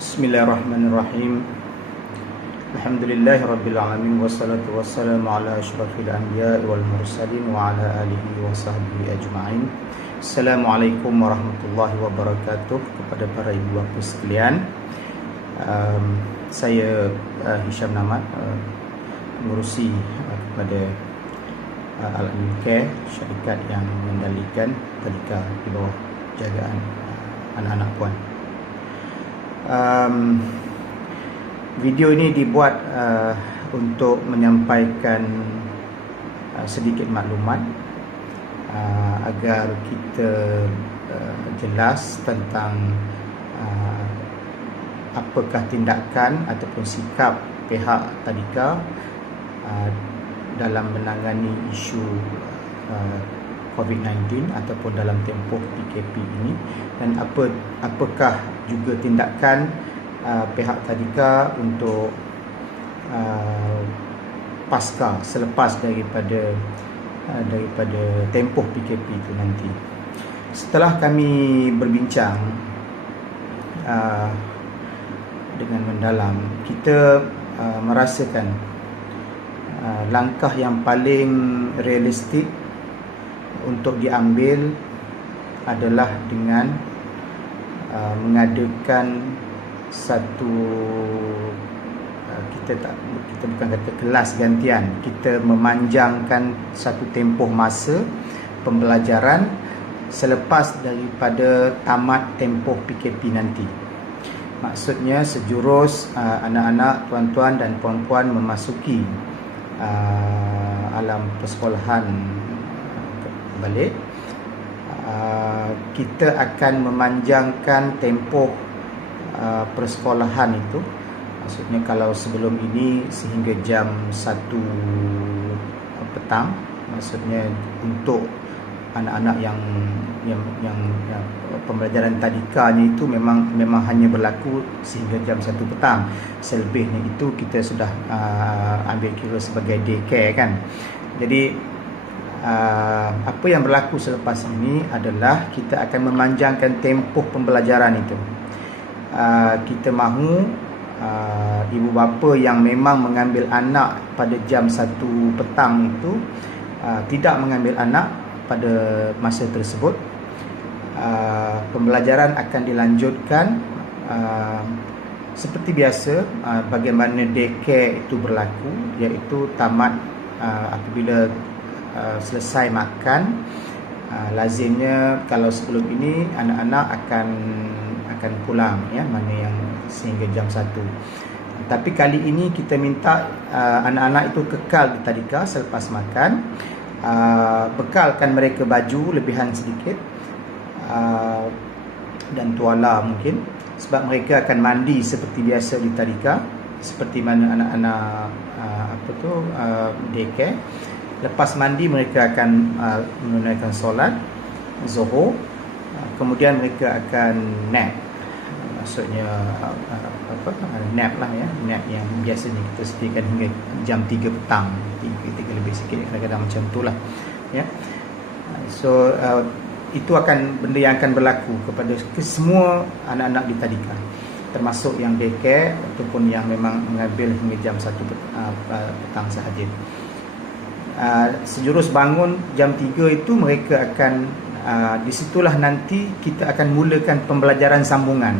Bismillahirrahmanirrahim. Alhamdulillahirabbil alamin wassalatu wassalamu ala asyrafil anbiya'i wal mursalin wa ala alihi wa sahbihi ajma'in. Assalamualaikum warahmatullahi wabarakatuh. Kepada para ibu bapa sekalian, saya Hisham Namad, mengurusi kepada Al-Amin Care, syarikat yang mengendalikan tadika di bawah jagaan anak-anak puan. Video ini dibuat untuk menyampaikan sedikit maklumat agar kita jelas tentang apakah tindakan ataupun sikap pihak tadika dalam menangani isu COVID-19 ataupun dalam tempoh PKP ini, dan apakah juga tindakan pihak tadika untuk pasca selepas daripada tempoh PKP itu nanti. Setelah kami berbincang dengan mendalam, kita merasakan langkah yang paling realistik untuk diambil adalah dengan mengadakan satu kita bukan kata kelas gantian, kita memanjangkan satu tempoh masa pembelajaran selepas daripada tamat tempoh PKP nanti. Maksudnya sejurus anak-anak, tuan-tuan dan puan-puan memasuki alam persekolahan balik, kita akan memanjangkan tempoh persekolahan itu. Maksudnya kalau sebelum ini sehingga jam 1 petang, maksudnya untuk anak-anak yang pembelajaran tadikanya itu memang hanya berlaku sehingga jam 1 petang. Selebihnya itu kita sudah ambil kira sebagai daycare kan. Jadi apa yang berlaku selepas ini adalah kita akan memanjangkan tempoh pembelajaran itu. Kita mahu ibu bapa yang memang mengambil anak pada jam 1 petang itu tidak mengambil anak pada masa tersebut. Pembelajaran akan dilanjutkan seperti biasa, bagaimana daycare itu berlaku, iaitu tamat apabila selesai makan, lazimnya kalau sebelum ini anak-anak akan pulang, ya, mana yang sehingga jam 1. Tapi kali ini kita minta anak-anak itu kekal di tadika selepas makan. Bekalkan mereka baju lebihan sedikit dan tuala mungkin, sebab mereka akan mandi seperti biasa di tadika, seperti mana anak-anak daycare. Lepas mandi mereka akan menunaikan solat Zuhur, kemudian mereka akan nap. Maksudnya nap lah, ya, nap yang biasanya kita sediakan hingga jam 3 petang, 3 lebih sikit, kadang-kadang macam tu lah, ya. So itu akan benda yang akan berlaku kepada semua anak-anak di tadika, termasuk yang daycare ataupun yang memang mengambil hingga jam 1 petang sahaja. Sejurus bangun jam 3 itu mereka akan disitulah nanti kita akan mulakan pembelajaran sambungan,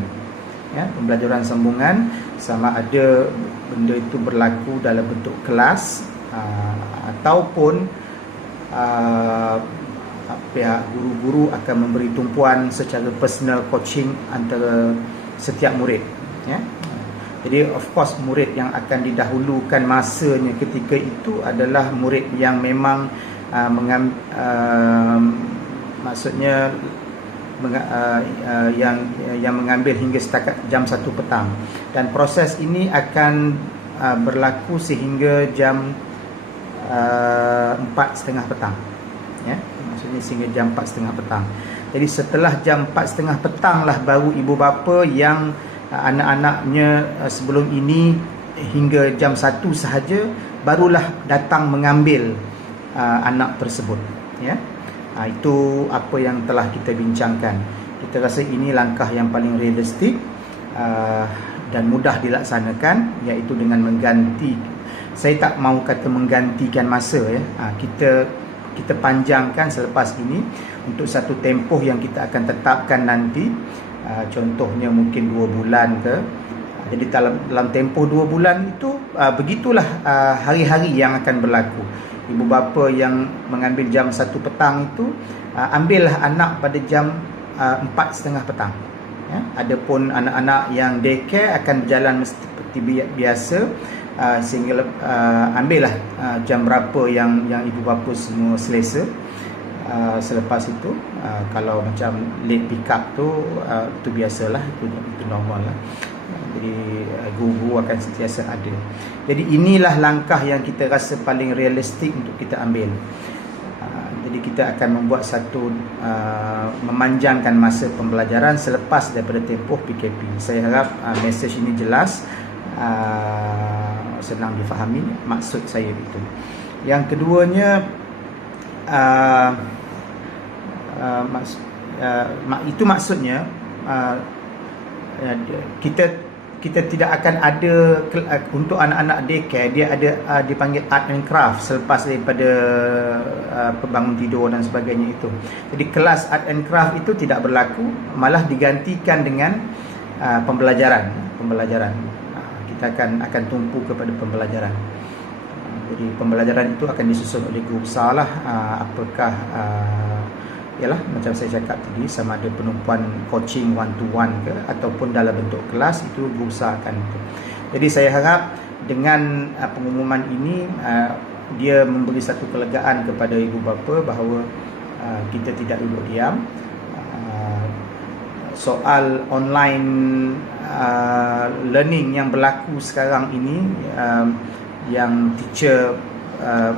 ya, pembelajaran sambungan, sama ada benda itu berlaku dalam bentuk kelas ataupun pihak guru-guru akan memberi tumpuan secara personal coaching antara setiap murid, ya. Jadi of course murid yang akan didahulukan masanya ketika itu adalah murid yang memang maksudnya yang mengambil hingga setakat jam 1 petang, dan proses ini akan berlaku sehingga jam 4:30 petang, ya, maksudnya sehingga jam 4:30 petang. Jadi setelah jam 4:30 petang lah baru ibu bapa yang anak-anaknya sebelum ini hingga jam 1 sahaja barulah datang mengambil anak tersebut, ya. Itu apa yang telah kita bincangkan. Kita rasa ini langkah yang paling realistik dan mudah dilaksanakan, iaitu dengan mengganti, saya tak mahu kata menggantikan masa ya. Kita panjangkan selepas ini untuk satu tempoh yang kita akan tetapkan nanti. Contohnya mungkin 2 bulan ke. Jadi dalam tempoh 2 bulan itu begitulah hari-hari yang akan berlaku. Ibu bapa yang mengambil jam 1 petang itu, ambillah anak pada jam 4.30 petang. Ya. Adapun anak-anak yang daycare akan berjalan seperti biasa, sehingga ambillah jam berapa yang ibu bapa semua selesa. Selepas itu kalau macam late pick up tu biasalah, itu normal lah. Jadi guru akan sentiasa ada. Jadi inilah langkah yang kita rasa paling realistik untuk kita ambil. Jadi kita akan membuat satu memanjangkan masa pembelajaran selepas daripada tempoh PKP. Saya harap mesej ini jelas, senang difahami maksud saya itu. Yang keduanya, itu maksudnya kita tidak akan ada untuk anak-anak daycare, dia ada dipanggil art and craft selepas daripada bangun tidur dan sebagainya itu. Jadi kelas art and craft itu tidak berlaku, malah digantikan dengan pembelajaran. Kita akan tumpu kepada pembelajaran. Jadi pembelajaran itu akan disusun oleh guru besar lah. Apakah ialah macam saya cakap tadi, sama ada penumpuan coaching one to one ke ataupun dalam bentuk kelas, itu berusahakan itu. Jadi saya harap dengan pengumuman ini dia memberi satu kelegaan kepada ibu bapa bahawa kita tidak duduk diam. Soal online learning yang berlaku sekarang ini, yang teacher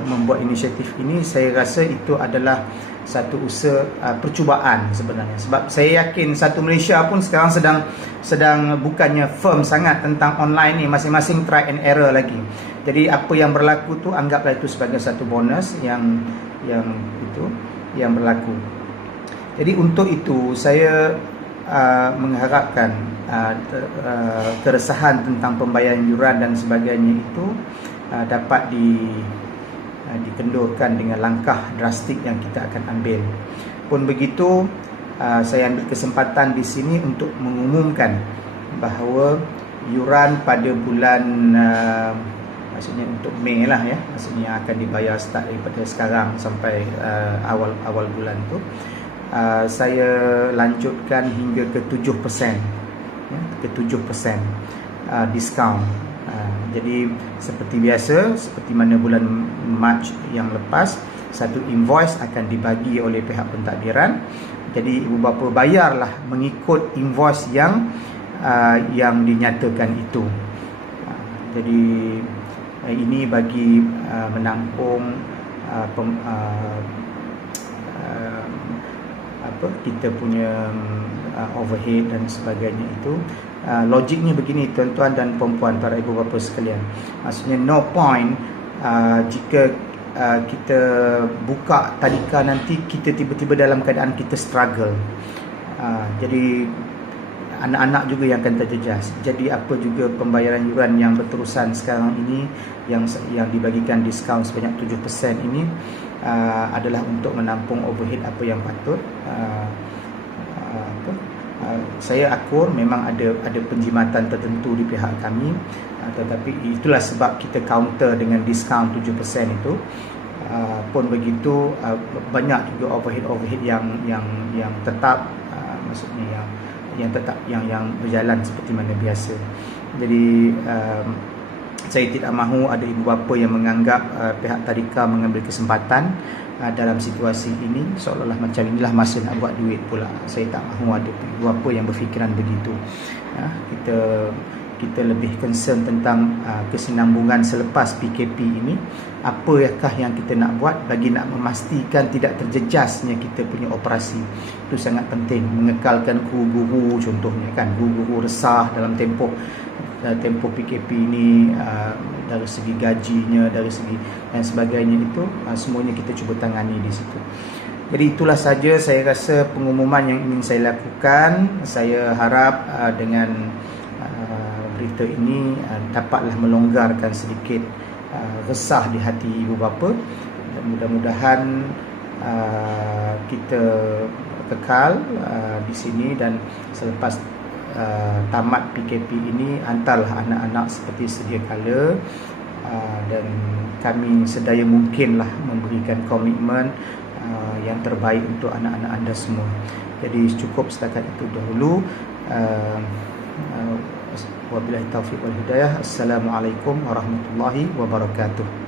membuat inisiatif ini, saya rasa itu adalah satu usaha percubaan sebenarnya. Sebab saya yakin satu Malaysia pun sekarang sedang bukannya firm sangat tentang online ni, masing-masing try and error lagi. Jadi apa yang berlaku tu anggaplah itu sebagai satu bonus yang berlaku. Jadi untuk itu saya mengharapkan keresahan tentang pembayaran yuran dan sebagainya itu dapat dikendurkan dengan langkah drastik yang kita akan ambil. Pun begitu, saya ambil kesempatan di sini untuk mengumumkan bahawa yuran pada bulan maksudnya untuk Mei lah ya, maksudnya akan dibayar start daripada sekarang sampai awal bulan tu, saya lanjutkan hingga ke 7%, ya, ke 7% diskaun. Jadi seperti biasa, seperti mana bulan Mac yang lepas, satu invoice akan dibagi oleh pihak pentadbiran. Jadi ibu bapa bayarlah mengikut invoice yang dinyatakan itu. Jadi ini bagi menampung kita punya overhead dan sebagainya itu. Logiknya begini tuan-tuan dan puan-puan, para ibu bapa sekalian. Maksudnya no point jika kita buka tadika nanti kita tiba-tiba dalam keadaan kita struggle. Jadi anak-anak juga yang akan terjejas. Jadi apa juga pembayaran yuran yang berterusan sekarang ini yang dibagikan diskaun sebanyak 7% ini adalah untuk menampung overhead apa yang patut. Saya akur memang ada penjimatan tertentu di pihak kami, tetapi itulah sebab kita counter dengan diskaun 7% itu. Pun begitu, banyak juga overhead yang tetap, maksudnya yang berjalan seperti mana biasa. Jadi saya tidak mahu ada ibu bapa yang menganggap pihak tadika mengambil kesempatan dalam situasi ini seolah-olah macam inilah masa nak buat duit pula. Saya tak mahu ada ibu bapa yang berfikiran begitu. Kita lebih concern tentang kesinambungan selepas PKP ini. Apakah yang kita nak buat bagi nak memastikan tidak terjejasnya kita punya operasi. Itu sangat penting. Mengekalkan guru-guru contohnya kan. Guru-guru resah dalam tempoh PKP ini, dari segi gajinya, dari segi dan sebagainya itu, semuanya kita cuba tangani di situ. Jadi itulah saja saya rasa pengumuman yang ingin saya lakukan. Saya harap dengan berita ini dapatlah melonggarkan sedikit resah di hati ibu bapa. Dan mudah-mudahan kita kekal di sini, dan selepas tamat PKP ini hantarlah anak-anak seperti sedia kala, dan kami sedaya mungkinlah memberikan komitmen yang terbaik untuk anak-anak anda semua. Jadi cukup setakat itu dahulu. Wabillahi taufiq wal hidayah. Assalamualaikum warahmatullahi wabarakatuh.